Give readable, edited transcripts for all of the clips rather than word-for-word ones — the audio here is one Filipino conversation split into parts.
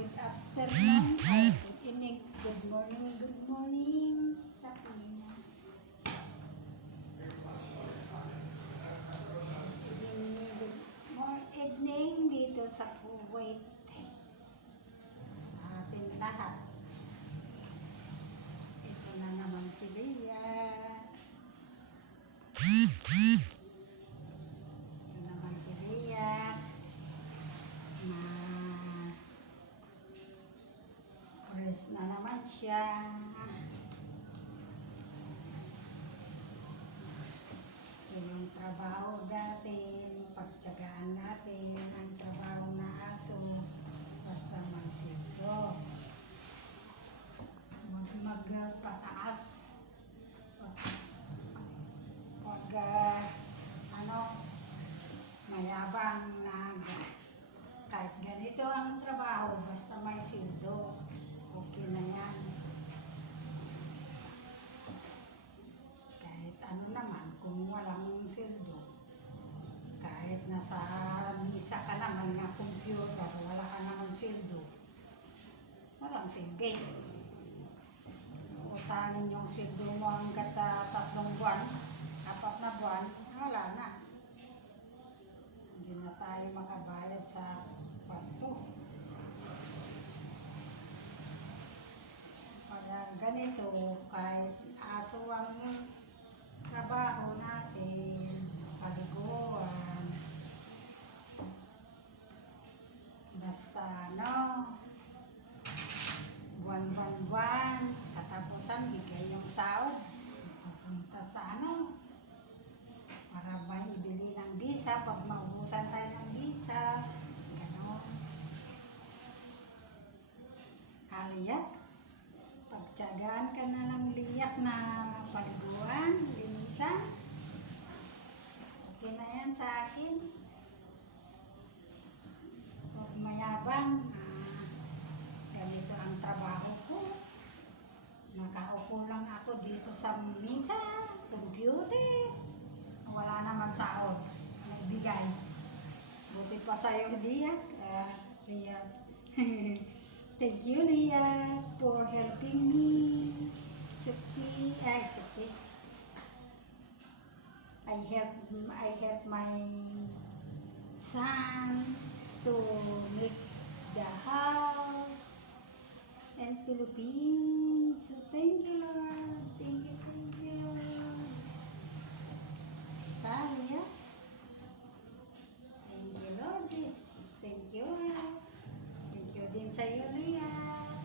Good afternoon, ay good evening, good morning sa Pinas. Good evening dito sa Kuwait. Sa ating lahat. Ito na naman si Leah. Ito naman si Leah. Rest na naman siya. Ito yung trabaho natin, pagtyagaan natin ang trabaho na aso, basta magsito. Magpataas. Pag mayabang na kahit ganito ang trabaho, basta may sildo, okay na yan. Kahit ano naman, kung walang sildo, kahit nasa misa ka naman na computer, wala ka naman sildo, walang silbi. Utangin yung sildo mo hanggat 3 buwan, 4 na buwan, wala na. Hindi na tayo makabayad sa kwarto. Pag ganito, kahit aso ang trabaho natin, paliguan, basta buwan-buwan, katapusan, bigay yung sahod, pupunta sa para maibili ng visa, pag maubusan tayo ng visa, gano'n. Haliyak, pagtyagaan ka na lang liyak na paliguan, linisan, okay na yan sa akin. Pag mayabang, ganito ang trabaho ko. Nakaupo lang ako dito sa misa, computer. Wala naman sahod, naibigay. Buti pa sa'yo, Leah. Leah. Thank you, Leah, for helping me. Shukti. I help my son to make the house and Philippines. So thank you, Lord. Thank you, Lord. Saya. Thank you, Lord. Thank you. Thank you din sa iyo, Leah.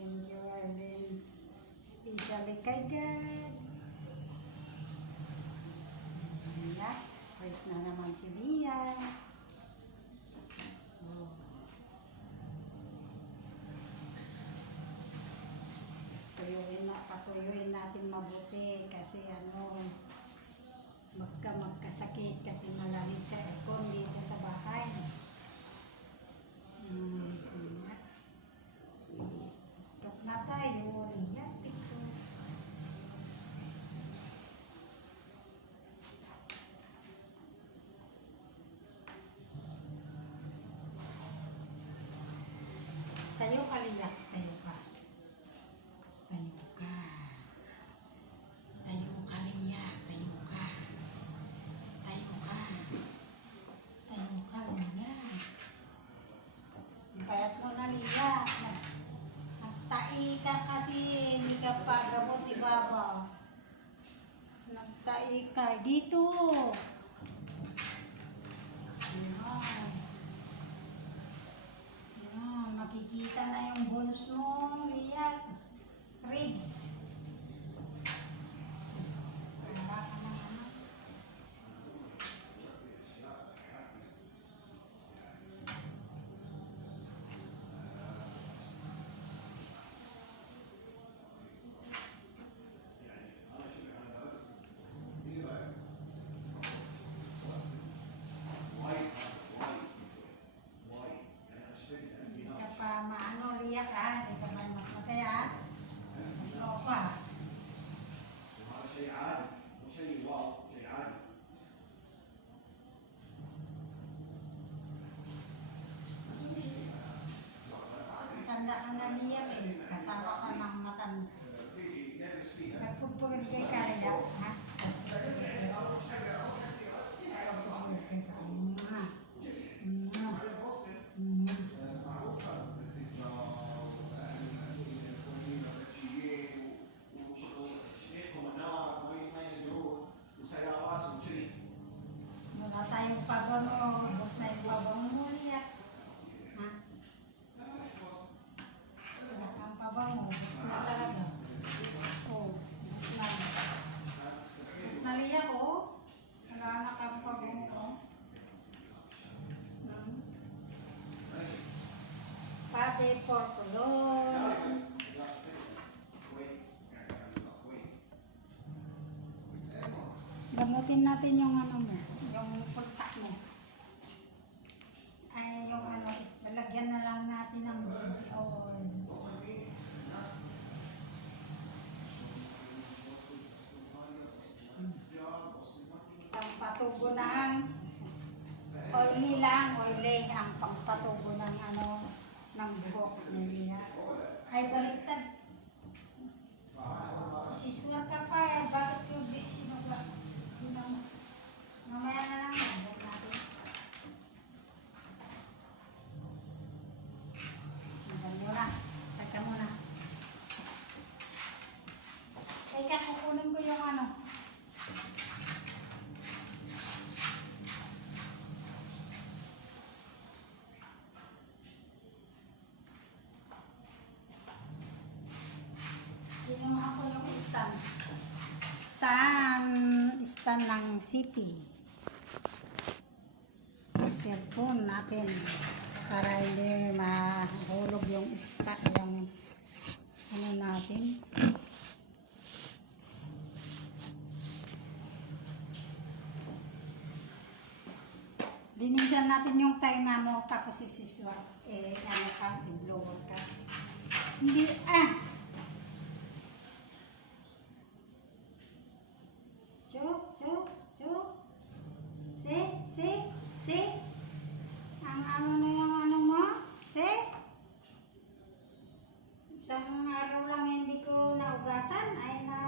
Thank you, Arlene. Especially kay God. Ayan. Praise na naman si Leah. Patuyuin natin mabuti kasi magkasakit kasi malamig sa aircon dito sa bahay. Tok na tayo, Leah. Tayo ka, Leah. Tayo ka. Tayo ka. Tayo ka, Leah. Tayo ka. Tayo ka. Tayo ka, Leah. Payat mo na, Leah. Nagtai ka kasi hindi ka pa gabot ibabaw. Nagtai ka. Dito. Ayan. Ayan. Makikita na yung bones mo, Leah. Ribs. Hindi ka pa Leah ka. Hindi ka pa makmatay Oo pa. وهذا شيء عادي مو شيء واو شيء عادي matanda-tanda niya eh. Kasama ka ng matanda. Nagpupugod kay Kaya, ha? Wala tayong pabango. Ubus na yung pabango mo niya. Ha? Wala kang pabango. Ubus na talaga. Oh, ubus na. Ubus na liya ko. Wala na kang pabango. Pati portulon. Gamutin natin yung ano mo, yung pultak mo. Ay, yung ano, lalagyan na lang natin ng baby oil. Pampatubo ng oily lang, oily ang pampatubo ng ano, ng buhok niya. Ay, baliktad. Siswar ka pa eh, bakit yung mamaya na lang yan, huwag natin. Hanggang muna, tagka muna. Teka, kukunin ko yung ano. Kinuha ko yung stand ng CP. Cellphone natin para hindi mahulog yung yung ano natin. Linisan natin yung taina mo tapos isiswap. Ano ka, i-blower ka. Hindi, See? Ang ano na yung ano mo? See? Isang araw lang hindi ko naugasan ay na...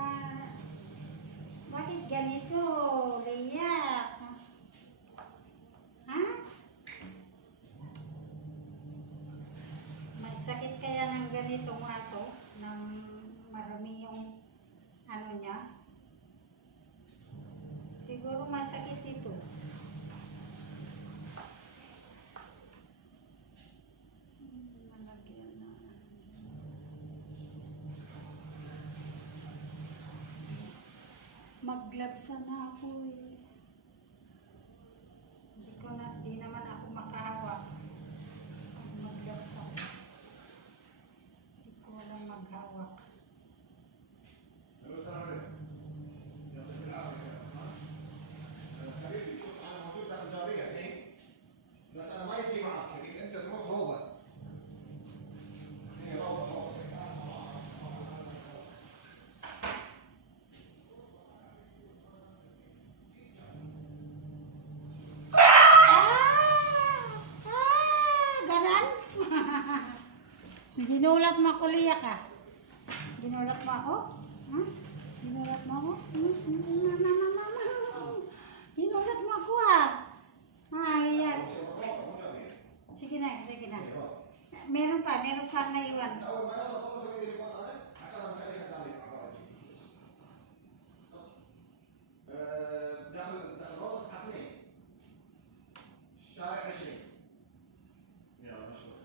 Bakit ganito, Leia? Ha? May sakit kaya ng ganitong aso? Nang marami yung ano niya? Siguro may sakit ito. Mag-gloves na ako eh. Di naman ako makahawak. Mag-gloves ako. Hindi ko walang maghawak. بس انا ما يجي معك هيك انت تروح روضه هي روضه Ganan? Ginulat mo ako, Liya ka? Ginulat mo ako? Ha? Ginulat mo ako? Ginulat mo ako Liya. Sige na. Meron pa naiwan. اول ما يوصل خلص التليفون انا عشان اخليك تعليق داخل روضه حفلين شارع 20 يلا مشروع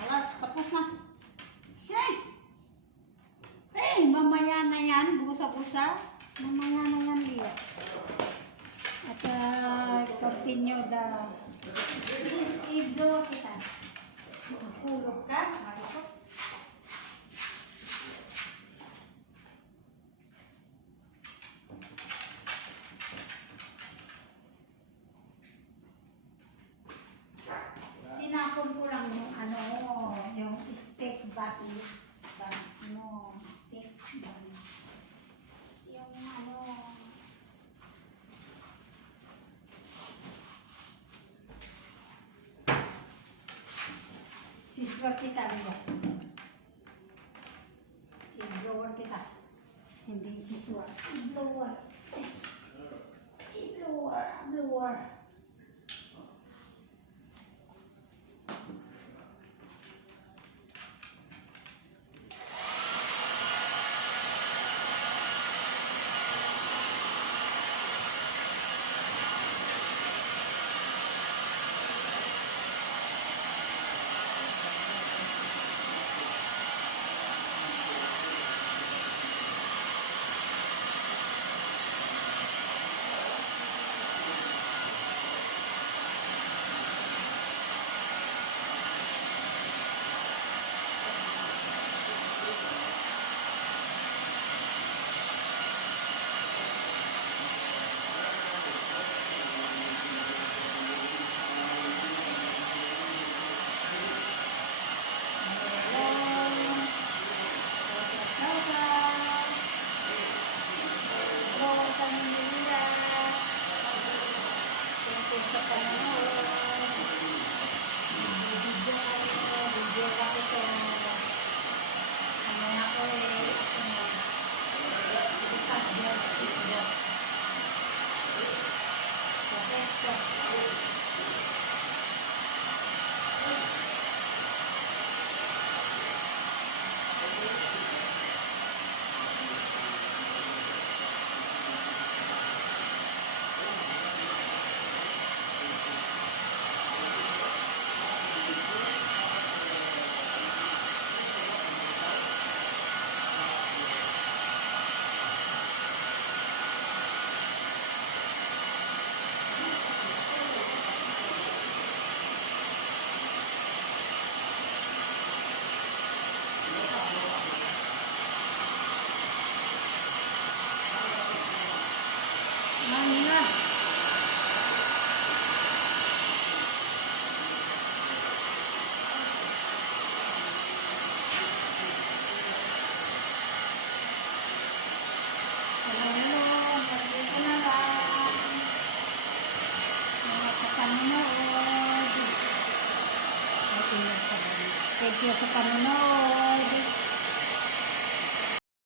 Alas, tapos na. Mamaya na yan, busa-busa. Mamaya na yan, Liya. At continue the... This is i-blow kita. Hulog ka, malikot. Tinapon ko lang yung ano, yung steak bati. Steak bati. Yung ano, I-blower kita, Lilo. I-blower kita. Hindi siswa. I-blower. I-blower. Blower. Sa panonood, video ko mamaya ko ikat justice protector. Mangga. Hello, nandito na lang. Mga sa panonood. Thank you sa panonood.